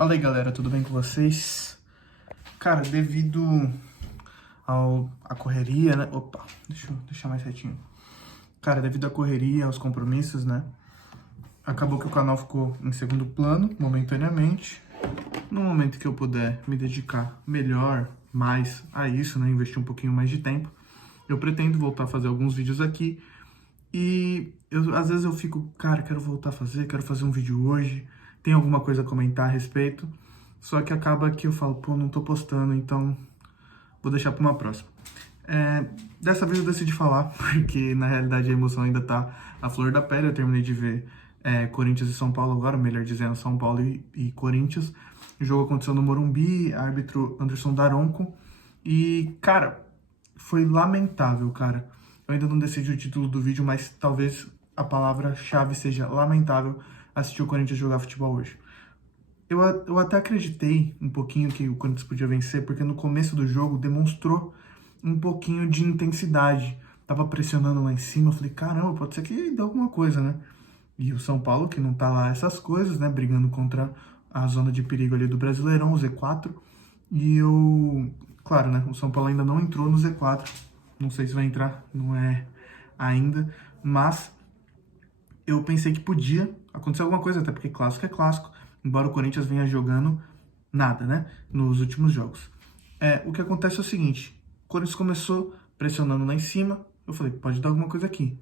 Fala aí, galera, tudo bem com vocês? Cara, devido à correria, né? Opa, deixa eu deixar mais retinho. Cara, devido à correria, aos compromissos, né? Acabou que o canal ficou em segundo plano, momentaneamente. No momento que eu puder me dedicar melhor, mais a isso, né? Investir um pouquinho mais de tempo, eu pretendo voltar a fazer alguns vídeos aqui. E às vezes eu fico, cara, quero voltar a fazer, quero fazer um vídeo hoje, tem alguma coisa a comentar a respeito. Só que acaba que eu falo, pô, não tô postando, então vou deixar para uma próxima. Dessa vez eu decidi falar, porque na realidade a emoção ainda tá à flor da pele. Eu terminei de ver Corinthians e São Paulo agora, melhor dizendo, São Paulo e Corinthians. O jogo aconteceu no Morumbi, árbitro Anderson Daronco. E, cara, foi lamentável, cara. Eu ainda não decidi o título do vídeo, mas talvez a palavra-chave seja lamentável assistir o Corinthians jogar futebol hoje. Eu até acreditei um pouquinho que o Corinthians podia vencer, porque no começo do jogo demonstrou um pouquinho de intensidade. Tava pressionando lá em cima, eu falei, caramba, pode ser que dê alguma coisa, né? E o São Paulo, que não tá lá essas coisas, né? Brigando contra a zona de perigo ali do Brasileirão, o Z4. Claro, né? O São Paulo ainda não entrou no Z4. Não sei se vai entrar, não é ainda. Mas eu pensei que podia acontecer alguma coisa, até porque clássico é clássico, embora o Corinthians venha jogando nada, né, nos últimos jogos. O que acontece é o seguinte, o Corinthians começou pressionando lá em cima, eu falei, pode dar alguma coisa aqui.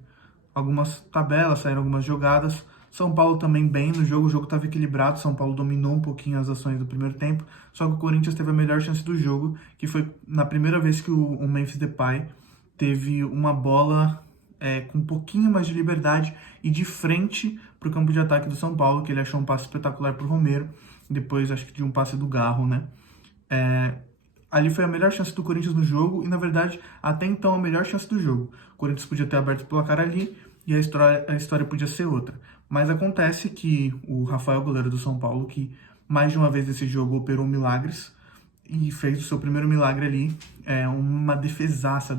Algumas tabelas, saíram algumas jogadas, São Paulo também bem no jogo, o jogo estava equilibrado, São Paulo dominou um pouquinho as ações do primeiro tempo, só que o Corinthians teve a melhor chance do jogo, que foi na primeira vez que o Memphis Depay teve uma bola com um pouquinho mais de liberdade e de frente para o campo de ataque do São Paulo, que ele achou um passe espetacular para o Romero, depois acho que de um passe do Garro, né? Ali foi a melhor chance do Corinthians no jogo e, na verdade, até então a melhor chance do jogo. O Corinthians podia ter aberto o placar ali e a história podia ser outra. Mas acontece que o Rafael, goleiro do São Paulo, que mais de uma vez nesse jogo operou milagres e fez o seu primeiro milagre ali, uma defesaça.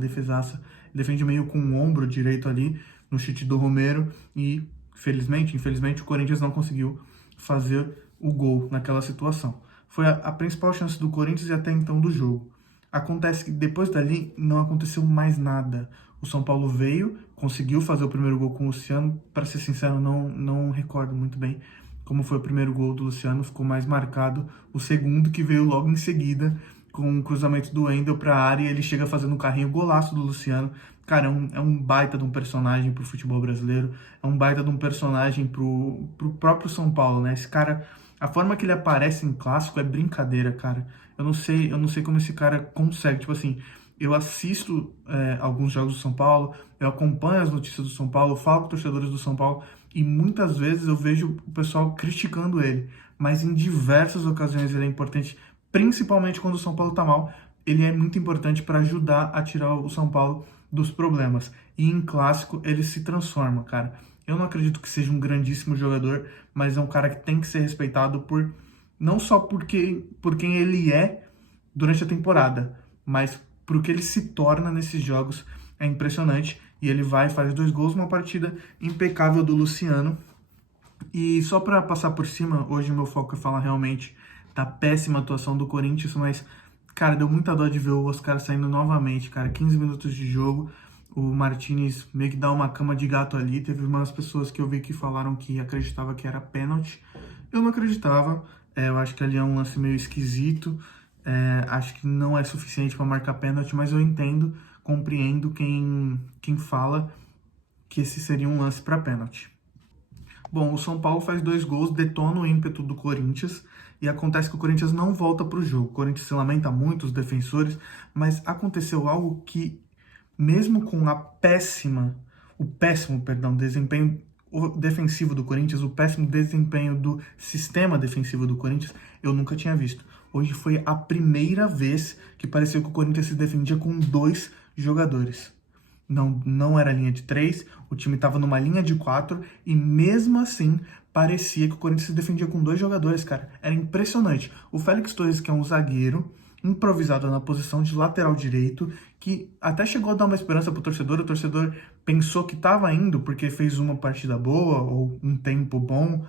Defende meio com o ombro direito ali no chute do Romero e, infelizmente, o Corinthians não conseguiu fazer o gol naquela situação. Foi a principal chance do Corinthians e até então do jogo. Acontece que depois dali não aconteceu mais nada. O São Paulo veio, conseguiu fazer o primeiro gol com o Luciano. Para ser sincero, não recordo muito bem como foi o primeiro gol do Luciano. Ficou mais marcado o segundo, que veio logo em seguida, com um cruzamento do Wendel para a área, e ele chega fazendo um carrinho golaço do Luciano. Cara, é um baita de um personagem pro futebol brasileiro, é um baita de um personagem pro próprio São Paulo, né? Esse cara, a forma que ele aparece em clássico é brincadeira, cara. Eu não sei como esse cara consegue, tipo assim, eu assisto alguns jogos do São Paulo, eu acompanho as notícias do São Paulo, eu falo com torcedores do São Paulo, e muitas vezes eu vejo o pessoal criticando ele, mas em diversas ocasiões ele é importante, principalmente quando o São Paulo tá mal, ele é muito importante para ajudar a tirar o São Paulo dos problemas. E em clássico ele se transforma, cara. Eu não acredito que seja um grandíssimo jogador, mas é um cara que tem que ser respeitado não só por quem ele é durante a temporada, mas por que ele se torna nesses jogos. É impressionante. E ele vai e faz 2 gols, uma partida impecável do Luciano. E só para passar por cima, hoje o meu foco é falar realmente da péssima atuação do Corinthians, mas, cara, deu muita dó de ver o Oscar saindo novamente, cara. 15 minutos de jogo, o Martinez meio que dá uma cama de gato ali. Teve umas pessoas que eu vi que falaram que acreditava que era pênalti. Eu não acreditava, eu acho que ali é um lance meio esquisito, acho que não é suficiente para marcar pênalti, mas eu entendo, compreendo quem fala que esse seria um lance para pênalti. Bom, o São Paulo faz 2 gols, detona o ímpeto do Corinthians e acontece que o Corinthians não volta para o jogo. O Corinthians se lamenta muito, os defensores, mas aconteceu algo que, mesmo com o péssimo desempenho defensivo do Corinthians, o péssimo desempenho do sistema defensivo do Corinthians, eu nunca tinha visto. Hoje foi a primeira vez que pareceu que o Corinthians se defendia com 2 jogadores. Não era linha de 3, o time estava numa linha de 4 e mesmo assim parecia que o Corinthians se defendia com 2 jogadores, cara. Era impressionante. O Félix Torres, que é um zagueiro improvisado na posição de lateral direito, que até chegou a dar uma esperança pro torcedor. O torcedor pensou que estava indo porque fez uma partida boa ou um tempo bom,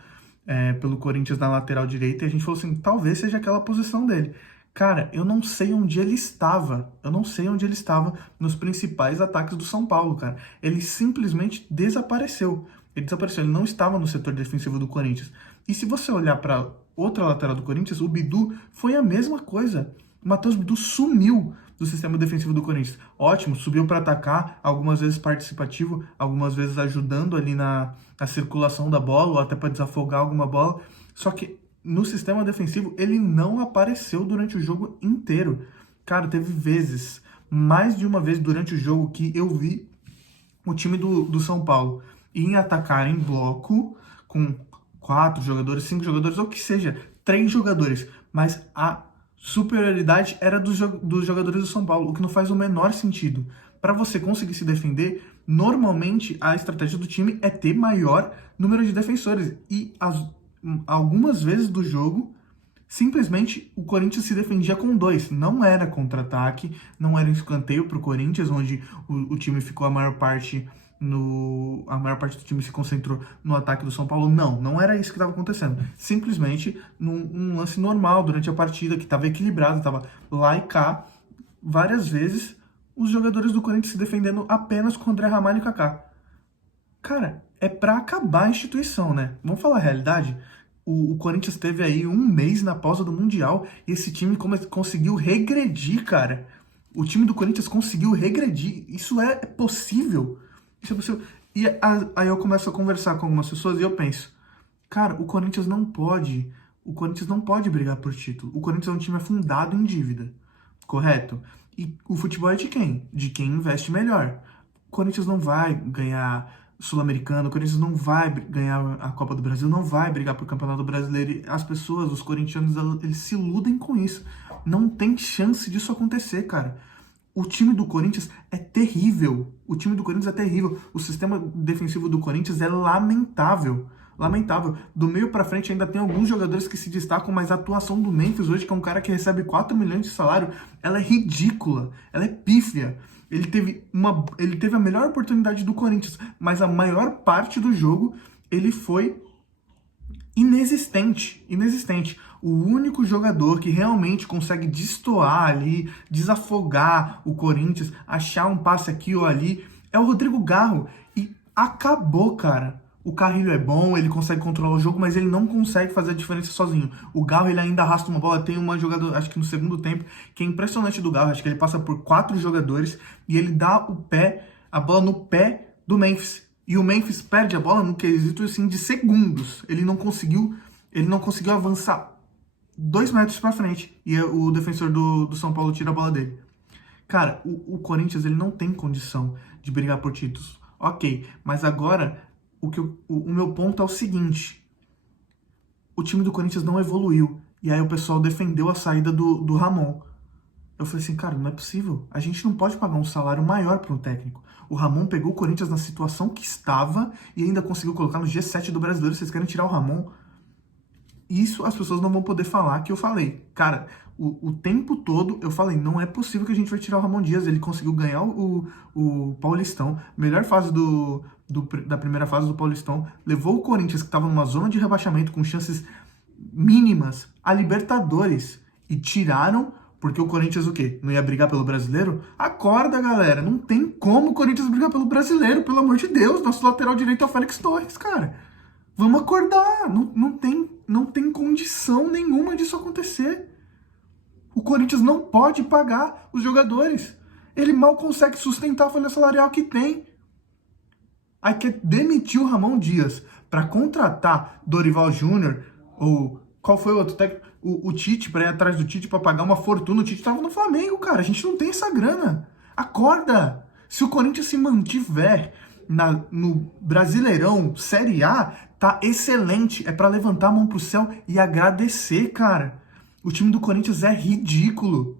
pelo Corinthians na lateral direita, e a gente falou assim, talvez seja aquela posição dele. Cara, eu não sei onde ele estava. Eu não sei onde ele estava nos principais ataques do São Paulo, cara. Ele simplesmente desapareceu. Ele desapareceu, ele não estava no setor defensivo do Corinthians. E se você olhar para outra lateral do Corinthians, o Bidu foi a mesma coisa. O Matheus Bidu sumiu do sistema defensivo do Corinthians. Ótimo, subiu para atacar, algumas vezes participativo, algumas vezes ajudando ali na circulação da bola, ou até para desafogar alguma bola. Só que no sistema defensivo ele não apareceu durante o jogo inteiro. Cara, teve vezes, mais de uma vez durante o jogo, que eu vi o time do São Paulo em atacar em bloco com 4 jogadores, 5 jogadores, ou que seja, 3 jogadores, mas a superioridade era dos jogadores do São Paulo, o que não faz o menor sentido. Para você conseguir se defender, normalmente a estratégia do time é ter maior número de defensores, e algumas vezes do jogo, simplesmente o Corinthians se defendia com 2. Não era contra-ataque, não era um escanteio para o Corinthians, onde o time ficou a maior parte do time se concentrou no ataque do São Paulo. Não era isso que estava acontecendo. Simplesmente num lance normal durante a partida, que estava equilibrado, estava lá e cá, várias vezes os jogadores do Corinthians se defendendo apenas com André Ramalho e Kaká. Cara, é pra acabar a instituição, né? Vamos falar a realidade? O Corinthians teve aí um mês na pausa do Mundial e esse time conseguiu regredir, cara. O time do Corinthians conseguiu regredir. Isso é possível. Isso é possível. E aí eu começo a conversar com algumas pessoas e eu penso, cara, o Corinthians não pode brigar por título. O Corinthians é um time afundado em dívida, correto? E o futebol é de quem? De quem investe melhor. O Corinthians não vai ganhar Sul-Americano, o Corinthians não vai ganhar a Copa do Brasil, não vai brigar pro Campeonato Brasileiro. E as pessoas, os corintianos, eles se iludem com isso. Não tem chance disso acontecer, cara. O time do Corinthians é terrível. O time do Corinthians é terrível. O sistema defensivo do Corinthians é lamentável. Lamentável. Do meio pra frente ainda tem alguns jogadores que se destacam, mas a atuação do Memphis hoje, que é um cara que recebe 4 milhões de salário, ela é ridícula. Ela é pífia. Ele teve a melhor oportunidade do Corinthians, mas a maior parte do jogo ele foi inexistente. O único jogador que realmente consegue destoar ali, desafogar o Corinthians, achar um passe aqui ou ali, é o Rodrigo Garro. E acabou, cara. O Carrilho é bom, ele consegue controlar o jogo, mas ele não consegue fazer a diferença sozinho. O Garro, ele ainda arrasta uma bola. Tem uma jogada, acho que no segundo tempo, que é impressionante do Garro. Acho que ele passa por 4 jogadores e ele dá a bola no pé do Memphis. E o Memphis perde a bola no quesito assim, de segundos. Ele não conseguiu avançar 2 metros para frente. E o defensor do São Paulo tira a bola dele. Cara, o Corinthians ele não tem condição de brigar por títulos. Ok, mas agora o meu ponto é o seguinte. O time do Corinthians não evoluiu. E aí o pessoal defendeu a saída do Ramon. Eu falei assim, cara, não é possível. A gente não pode pagar um salário maior para um técnico. O Ramon pegou o Corinthians na situação que estava e ainda conseguiu colocar no G7 do Brasileiro. Vocês querem tirar o Ramon? Isso as pessoas não vão poder falar que eu falei. Cara, o tempo todo eu falei, não é possível que a gente vai tirar o Ramon Dias. Ele conseguiu ganhar o Paulistão, melhor fase da primeira fase do Paulistão, levou o Corinthians, que estava numa zona de rebaixamento com chances mínimas, a Libertadores, e tiraram, porque o Corinthians o quê? Não ia brigar pelo Brasileiro? Acorda, galera, não tem como o Corinthians brigar pelo Brasileiro, pelo amor de Deus. Nosso lateral direito é o Félix Torres, cara. Vamos acordar, não tem condição nenhuma disso acontecer. O Corinthians não pode pagar os jogadores. Ele mal consegue sustentar a folha salarial que tem. Aí quer demitir o Ramon Dias para contratar Dorival Júnior, ou qual foi o outro técnico? O Tite, para ir atrás do Tite para pagar uma fortuna. O Tite estava no Flamengo, cara. A gente não tem essa grana. Acorda! Se o Corinthians se mantiver no Brasileirão, Série A, tá excelente. É para levantar a mão pro céu e agradecer, cara. O time do Corinthians é ridículo.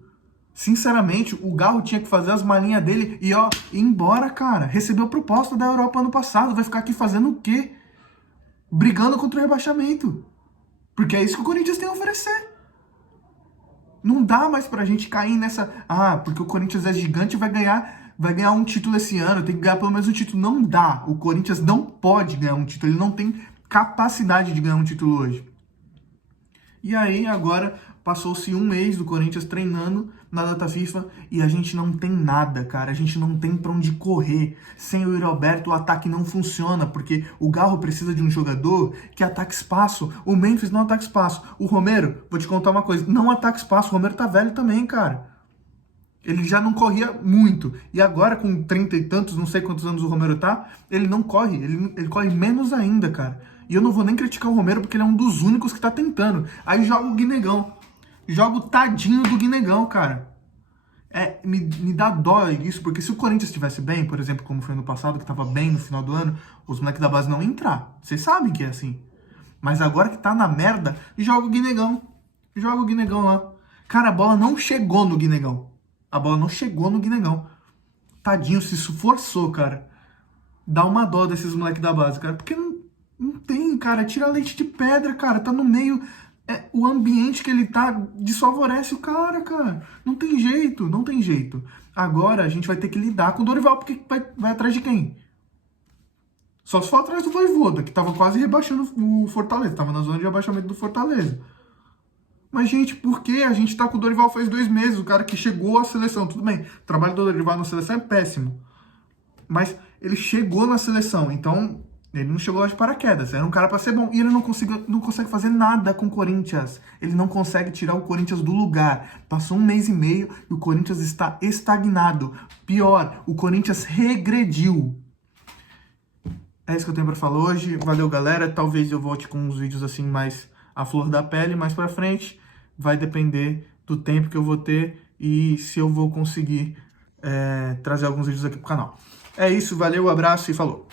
Sinceramente, o Garro tinha que fazer as malinhas dele e ir embora, cara. Recebeu proposta da Europa ano passado. Vai ficar aqui fazendo o quê? Brigando contra o rebaixamento. Porque é isso que o Corinthians tem a oferecer. Não dá mais pra gente cair nessa... porque o Corinthians é gigante e vai ganhar um título esse ano. Tem que ganhar pelo menos um título. Não dá. O Corinthians não pode ganhar um título. Ele não tem capacidade de ganhar um título hoje. E aí, agora, passou-se um mês do Corinthians treinando na data FIFA e a gente não tem nada, cara. A gente não tem pra onde correr. Sem o Yuri Alberto, o ataque não funciona, porque o Garro precisa de um jogador que ataque espaço. O Memphis não ataca espaço. O Romero, vou te contar uma coisa, não ataca espaço. O Romero tá velho também, cara. Ele já não corria muito. E agora, com 30 e tantos, não sei quantos anos o Romero tá, ele não corre. Ele corre menos ainda, cara. E eu não vou nem criticar o Romero, porque ele é um dos únicos que tá tentando. Aí joga o Guinegão. Joga o tadinho do Guinegão, cara. Me dá dó isso, porque se o Corinthians estivesse bem, por exemplo, como foi no passado, que tava bem no final do ano, os moleques da base não iam entrar. Vocês sabem que é assim. Mas agora que tá na merda, joga o Guinegão. Joga o Guinegão lá. Cara, a bola não chegou no Guinegão. A bola não chegou no Guinegão. Tadinho, se esforçou, cara. Dá uma dó desses moleques da base, cara. Porque não tem, cara. Tira leite de pedra, cara. Tá no meio. O ambiente que ele tá desfavorece o cara. Não tem jeito, não tem jeito. Agora a gente vai ter que lidar com o Dorival, porque vai atrás de quem? Só se for atrás do Vojvoda, que tava quase rebaixando o Fortaleza. Tava na zona de rebaixamento do Fortaleza. Mas, gente, por que a gente tá com o Dorival faz 2 meses? O cara que chegou à seleção. Tudo bem, o trabalho do Dorival na seleção é péssimo. Mas ele chegou na seleção, então ele não chegou lá de paraquedas. Era um cara pra ser bom. E ele não consegue fazer nada com o Corinthians. Ele não consegue tirar o Corinthians do lugar. Passou 1 mês e meio e o Corinthians está estagnado. Pior, o Corinthians regrediu. É isso que eu tenho pra falar hoje. Valeu, galera. Talvez eu volte com uns vídeos assim mais à flor da pele mais pra frente. Vai depender do tempo que eu vou ter e se eu vou conseguir trazer alguns vídeos aqui pro canal. É isso, valeu, abraço e falou!